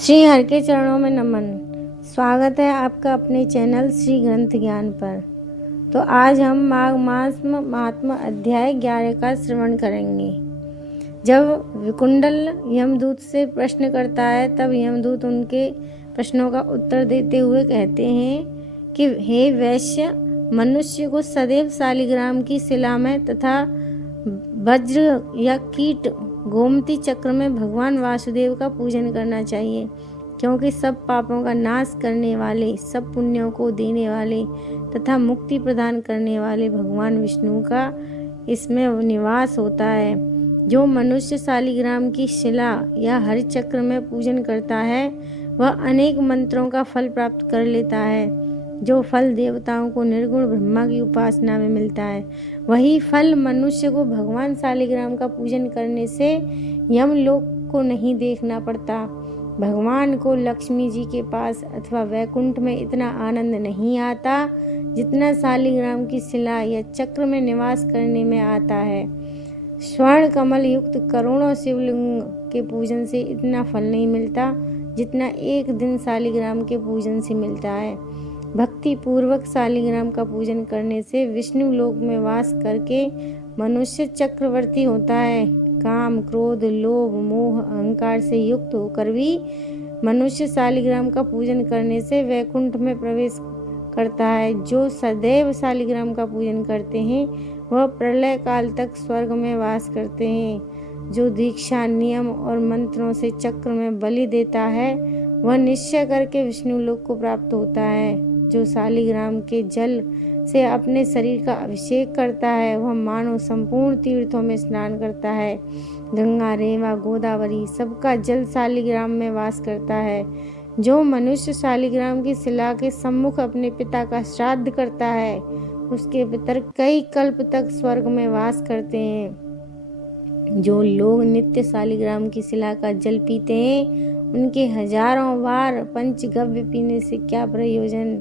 श्री हर के चरणों में नमन। स्वागत है आपका अपने चैनल श्री ग्रंथ ज्ञान पर। तो आज हम माघ मास महात्मा अध्याय 11 का श्रवण करेंगे। जब विकुंडल यमदूत से प्रश्न करता है तब यमदूत उनके प्रश्नों का उत्तर देते हुए कहते हैं कि हे वैश्य, मनुष्य को सदैव शालिग्राम की शिला में तथा वज्र या कीट गोमती चक्र में भगवान वासुदेव का पूजन करना चाहिए, क्योंकि सब पापों का नाश करने वाले, सब पुण्यों को देने वाले तथा मुक्ति प्रदान करने वाले भगवान विष्णु का इसमें निवास होता है। जो मनुष्य शालिग्राम की शिला या हरि चक्र में पूजन करता है वह अनेक मंत्रों का फल प्राप्त कर लेता है। जो फल देवताओं को निर्गुण ब्रह्मा की उपासना में मिलता है, वही फल मनुष्य को भगवान शालिग्राम का पूजन करने से यमलोक को नहीं देखना पड़ता। भगवान को लक्ष्मी जी के पास अथवा वैकुंठ में इतना आनंद नहीं आता जितना शालिग्राम की शिला या चक्र में निवास करने में आता है। स्वर्ण कमल युक्त करोड़ों शिवलिंग के पूजन से इतना फल नहीं मिलता जितना एक दिन शालिग्राम के पूजन से मिलता है। भक्ति पूर्वक शालिग्राम का पूजन करने से विष्णु लोक में वास करके मनुष्य चक्रवर्ती होता है। काम, क्रोध, लोभ, मोह, अहंकार से युक्त होकर भी मनुष्य शालिग्राम का पूजन करने से वैकुंठ में प्रवेश करता है। जो सदैव शालिग्राम का पूजन करते हैं वह प्रलय काल तक स्वर्ग में वास करते हैं। जो दीक्षा, नियम और मंत्रों से चक्र में बलि देता है वह निश्चय करके विष्णु लोक को प्राप्त होता है। जो शालिग्राम के जल से अपने शरीर का अभिषेक करता है वह मानो संपूर्ण तीर्थों में स्नान करता है। गंगा, रेवा, गोदावरी सबका जल शालिग्राम में वास करता है। जो मनुष्य शालिग्राम की शिला के सम्मुख अपने पिता का श्राद्ध करता है उसके पितर कई कल्प तक स्वर्ग में वास करते हैं। जो लोग नित्य शालिग्राम की शिला का जल पीते हैं उनके हजारों बार पंचगव्य पीने से क्या प्रयोजन।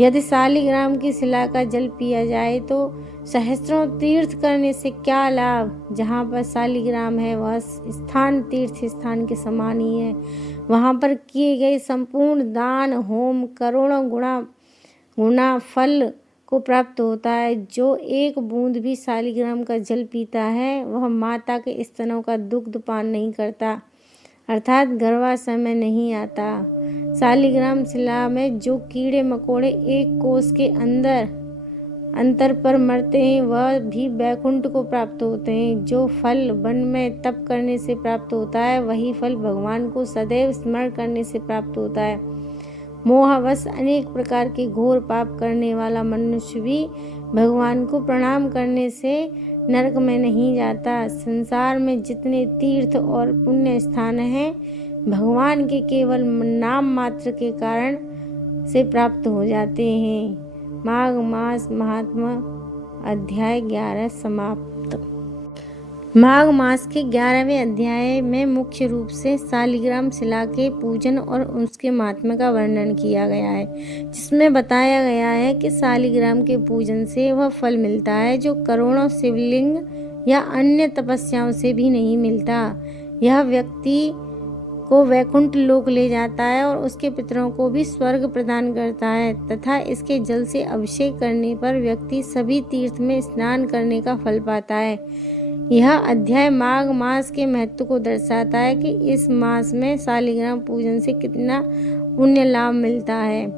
यदि शालिग्राम की शिला का जल पिया जाए तो सहस्त्रों तीर्थ करने से क्या लाभ। जहाँ पर शालिग्राम है वह स्थान तीर्थ स्थान के समान ही है। वहाँ पर किए गए संपूर्ण दान, होम करोड़ों गुना फल को प्राप्त होता है। जो एक बूंद भी शालिग्राम का जल पीता है वह माता के स्तनों का दुग्ध पान नहीं करता, अर्थात गर्भाशय में नहीं आता। शालिग्राम शिला में जो कीड़े मकोड़े एक कोस के अंतर पर मरते हैं वह भी वैकुंठ को प्राप्त होते हैं। जो फल वन में तप करने से प्राप्त होता है वही फल भगवान को सदैव स्मरण करने से प्राप्त होता है। मोहवश अनेक प्रकार के घोर पाप करने वाला मनुष्य भी भगवान को प्रणाम करने से नरक में नहीं जाता। संसार में जितने तीर्थ और पुण्य स्थान हैं भगवान के केवल नाम मात्र के कारण से प्राप्त हो जाते हैं। माघ मास महात्मा अध्याय 11 समाप्त। माघ मास के 11वें अध्याय में मुख्य रूप से शालिग्राम शिला के पूजन और उसके महात्म्य का वर्णन किया गया है, जिसमें बताया गया है कि शालिग्राम के पूजन से वह फल मिलता है जो करोड़ों शिवलिंग या अन्य तपस्याओं से भी नहीं मिलता। यह व्यक्ति को वैकुंठ लोक ले जाता है और उसके पितरों को भी स्वर्ग प्रदान करता है तथा इसके जल से अभिषेक करने पर व्यक्ति सभी तीर्थ में स्नान करने का फल पाता है। यह अध्याय माघ मास के महत्व को दर्शाता है कि इस मास में शालिग्राम पूजन से कितना पुण्य लाभ मिलता है।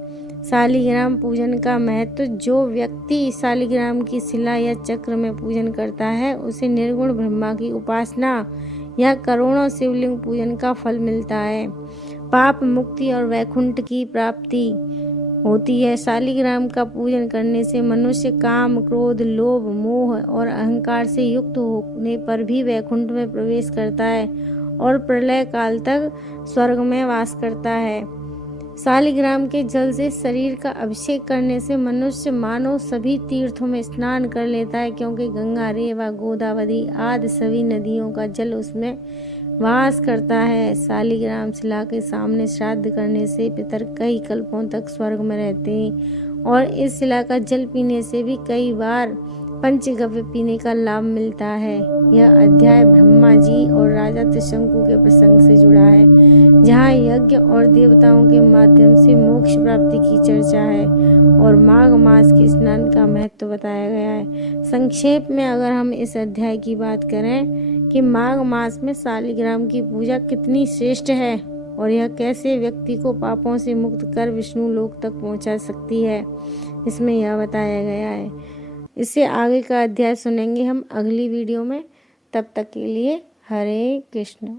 शालिग्राम पूजन का महत्व। जो व्यक्ति शालिग्राम की शिला या चक्र में पूजन करता है उसे निर्गुण ब्रह्मा की उपासना या करोड़ों शिवलिंग पूजन का फल मिलता है। पाप मुक्ति और वैकुंठ की प्राप्ति होती है। शालिग्राम का पूजन करने से मनुष्य काम, क्रोध, लोभ, मोह और अहंकार से युक्त होने पर भी वैकुंठ में प्रवेश करता है और प्रलय काल तक स्वर्ग में वास करता है। शालिग्राम के जल से शरीर का अभिषेक करने से मनुष्य मानो सभी तीर्थों में स्नान कर लेता है, क्योंकि गंगा, रेवा, गोदावरी आदि सभी नदियों का जल उसमें वास करता है। शालिग्राम शिला के सामने श्राद्ध करने से पितर कई कल्पों तक स्वर्ग में रहते हैं और इस शिला का जल पीने से भी कई बार पंचगव्य पीने का लाभ मिलता है। यह अध्याय ब्रह्मा जी और राजा त्रिशंकु के प्रसंग से जुड़ा है, जहाँ यज्ञ और देवताओं के माध्यम से मोक्ष प्राप्ति की चर्चा है और माघ मास के स्नान का महत्व बताया गया है। संक्षेप में अगर हम इस अध्याय की बात करें कि माघ मास में शालिग्राम की पूजा कितनी श्रेष्ठ है और यह कैसे व्यक्ति को पापों से मुक्त कर विष्णु लोक तक पहुंचा सकती है, इसमें यह बताया गया है। इससे आगे का अध्याय सुनेंगे हम अगली वीडियो में। तब तक के लिए हरे कृष्ण।